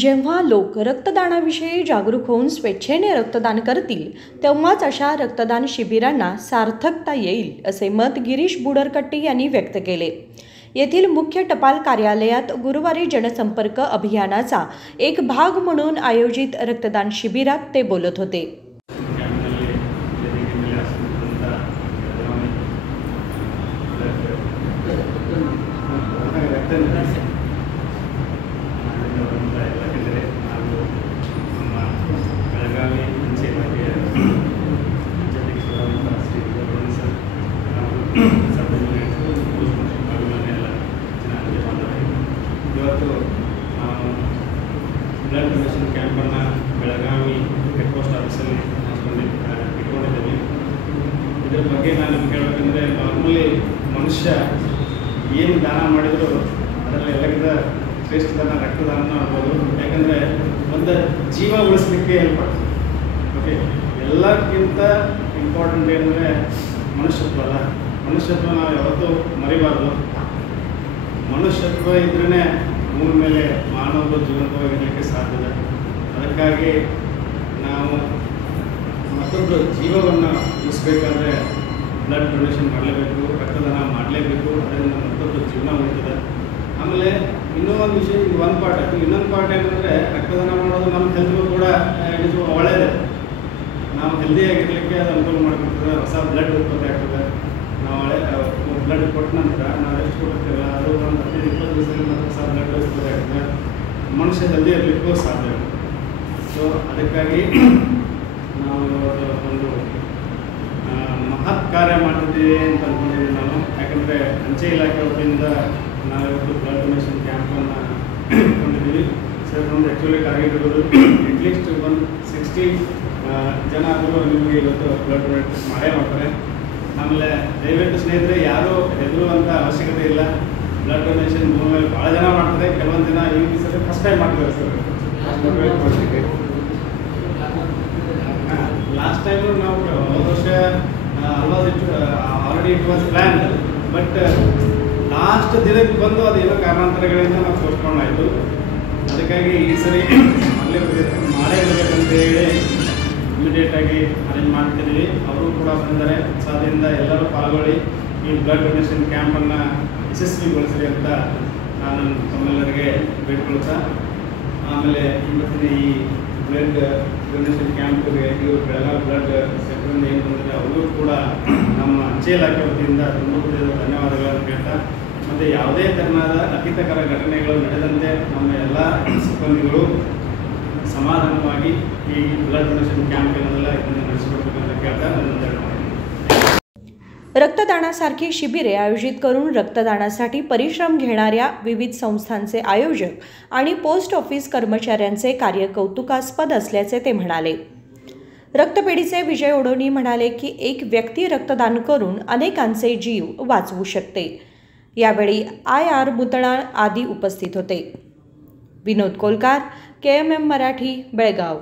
जेव्हा लोक रक्तदानाविषयी जागरूक होऊन स्वेच्छेने रक्तदान करतील तेव्हाच अशा रक्तदान शिबिरांना सार्थकता येईल असे मत गिरीश बुडरकट्टी यांनी व्यक्त केले। येथील मुख्य टपाल कार्यालयात गुरुवारी जनसंपर्क अभियानाचा एक भाग म्हणून आयोजित रक्तदान शिबिरात ते बोलत होते। ಬ್ಲಡ್ ಡೊನೇಷನ್ ಕ್ಯಾಂಪನ್ನು ಬೆಳಗಾವಿ ಹೆಡ್ ಪೋಸ್ಟ್ ಆಫೀಸಲ್ಲಿ ಇಟ್ಕೊಂಡಿದ್ದೀವಿ। ಇದರ ಬಗ್ಗೆ ನಾನು ಕೇಳಬೇಕಂದ್ರೆ ನಾರ್ಮಲಿ ಮನುಷ್ಯ ಏನು ದಾನ ಮಾಡಿದರೂ ಅದರಲ್ಲಿ ಎಲ್ಲಕ್ಕಿಂತ ಶ್ರೇಷ್ಠ ದಾನ ರಕ್ತದಾನ ಮಾಡ್ಬೋದು। ಯಾಕಂದರೆ ಒಂದು ಜೀವ ಉಳಿಸಲಿಕ್ಕೆ ಹೆಲ್ಪ್ ಆಗ್ತದೆ। ಓಕೆ, ಎಲ್ಲಕ್ಕಿಂತ ಇಂಪಾರ್ಟೆಂಟ್ ಏನಂದರೆ ಮನುಷ್ಯತ್ವ ಅಲ್ಲ। ಮನುಷ್ಯತ್ವ ನಾವು ಯಾವತ್ತೂ ಮರಿಬಾರ್ದು। ಮನುಷ್ಯತ್ವ ಇದ್ರೇ ಭೂಮಿ ಮೇಲೆ ಮಾನವರು ಜೀವಂತವಾಗಿರಲಿಕ್ಕೆ ಸಾಧ್ಯ। ಅದಕ್ಕಾಗಿ ನಾವು ಮತ್ತೊಂದು ಜೀವವನ್ನು ಉಳಿಸಬೇಕಾದ್ರೆ ಬ್ಲಡ್ ಡೊನೇಷನ್ ಮಾಡಲೇಬೇಕು, ರಕ್ತದಾನ ಮಾಡಲೇಬೇಕು। ಅದರಿಂದ ಮತ್ತೊಂದು ಜೀವನ ಉಳಿತದೆ। ಆಮೇಲೆ ಇನ್ನೂ ಒಂದು ವಿಷಯ, ಇದು ಒಂದು ಪಾರ್ಟ್ ಆಯಿತು। ಇನ್ನೊಂದು ಪಾರ್ಟ್ ಏನಂದರೆ ರಕ್ತದಾನ ಮಾಡೋದು ನಮ್ಮ ಹೆಲ್ತ್ಗೂ ಕೂಡ ಒಳ್ಳೆಯದೇ। ನಾವು ಹೆಲ್ದಿಯಾಗಿರಲಿಕ್ಕೆ ಅದು ಅನುಕೂಲ ಮಾಡಿಕೊಡ್ತದೆ। ಹೊಸ ಬ್ಲಡ್ ಉತ್ಪತ್ತಿ ಆಗ್ತದೆ। ನಾವು ಬ್ಲಡ್ ಕೊಟ್ಟ ನಂತರ ನಾವು ಎಷ್ಟು ಕೊಡ್ತೀವಲ್ಲ ಅದು ಒಂದು 15-20 ದಿವಸದಲ್ಲಿ ಮತ್ತೆ ಹೊಸ ಬ್ಲಡ್ ಉತ್ಪತ್ತಿ ಆಗ್ತದೆ। ಮನುಷ್ಯ ಹೆಲ್ದಿ ಇರಲಿಕ್ಕೂ ಸಾಧ್ಯ। ಸೊ ಅದಕ್ಕಾಗಿ ನಾವು ಒಂದು ಮಹತ್ ಕಾರ್ಯ ಮಾಡ್ತಿದ್ದೀವಿ ಅಂತ ಅಂದ್ಕೊಂಡಿದ್ದೀವಿ ನಾನು। ಯಾಕಂದರೆ ಅಂಚೆ ಇಲಾಖೆ ವತಿಯಿಂದ ನಾವು ಇವತ್ತು ಬ್ಲಡ್ ಡೊನೇಷನ್ ಕ್ಯಾಂಪನ್ನು ಇಟ್ಕೊಂಡಿದ್ದೀವಿ ಸರ್। ನಮ್ಮದು ಆ್ಯಕ್ಚುಲಿ ಟಾರ್ಗೆಟ್ ಇರೋದು ಅಟ್ಲೀಸ್ಟ್ ಒಂದು 60 ಜನ ಆದರೂ ನಿಮಗೆ ಇವತ್ತು ಬ್ಲಡ್ ಡೊನೇಟ್ ಮಾಡೇ ಮಾಡ್ತಾರೆ। ಆಮೇಲೆ ದಯವಿಟ್ಟು ಸ್ನೇಹಿತರೆ ಯಾರೂ ಹೆದರುವಂಥ ಅವಶ್ಯಕತೆ ಇಲ್ಲ। ಬ್ಲಡ್ ಡೊನೇಷನ್ ಭೂಮಿ ಭಾಳ ಜನ ಮಾಡ್ತಾರೆ, ಕೆಲವೊಂದು ದಿನ ಈ ಸಲ ಫಸ್ಟ್ ಟೈಮ್ ಮಾಡ್ತಾರೆ ಸರ್। ಲಾಸ್ಟ್ ಟೈಮು ನಾವು ಹೋದ ವರ್ಷ already it was plan, but last ದಿನಕ್ಕೆ ಬಂದು ಅದೇನೋ ಕಾರಣಾಂತರಗಳಿಂದ ನಾವು ತೋರಿಸ್ಕೊಂಡಾಯಿತು। ಅದಕ್ಕಾಗಿ ಈ ಸರಿ ಮಾಡೇ ಇರಬೇಕಂತ ಹೇಳಿ ಇಮಿಡಿಯೇಟಾಗಿ ಅರೇಂಜ್ ಮಾಡ್ತಿದ್ದೀವಿ। ಅವರು ಕೂಡ ಬಂದರೆ ಉತ್ಸಾಹದಿಂದ ಎಲ್ಲರೂ ಪಾಲ್ಗೊಳ್ಳಿ, ಈ ಬ್ಲಡ್ ಡೊನೇಷನ್ ಕ್ಯಾಂಪನ್ನು ಯಶಸ್ವಿಗೊಳಿಸಲಿ ಅಂತ ನಾನು ತಮ್ಮೆಲ್ಲರಿಗೆ ಬೇಡ್ಕೊಳ್ತಾ, ಆಮೇಲೆ ಇವತ್ತಿನ ಈ ಬ್ಲಡ್ ಡೊನೇಷನ್ ಕ್ಯಾಂಪ್ಗೆ ಇವರು ಬೆಳಗಾವಿ ಬ್ಲಡ್ ಸೆಂಟರಿಂದ ಏನು ಬಂದರೆ ಅವರು ಕೂಡ ನಮ್ಮ ಅಂಚೆ ಇಲಾಖೆ ವತಿಯಿಂದ ತುಂಬ ಧನ್ಯವಾದಗಳನ್ನು ಹೇಳ್ತಾ, ಮತ್ತು ಯಾವುದೇ ತೆರನಾದ ಅಹಿತಕರ ಘಟನೆಗಳು ನಡೆದಂತೆ ನಮ್ಮ ಎಲ್ಲ ಸಿಬ್ಬಂದಿಗಳು ಸಮಾಧಾನವಾಗಿ ಈ ब्लड डोनेशन कॅम्प केलेला आहे ನಡೆಸಿಕೊಡಬೇಕಂತ ಕೇಳ್ತಾ ನನ್ನ रक्तदानासारखी शिबिरे आयोजित करून रक्तदानासाठी परिश्रम घेणाऱ्या विविध संस्थांचे आयोजक आणि पोस्ट ऑफिस कर्मचाऱ्यांचे कार्य कौतुकास्पद असल्याचे ते म्हणाले। रक्तपेढीचे विजय ओढोनी म्हणाले की एक व्यक्ती रक्तदान करून अनेकांचे जीव वाचवू शकते। यावेळी IR मुतळा आदी उपस्थित होते। विनोद कोलकार, KMM मराठी, बेळगाव।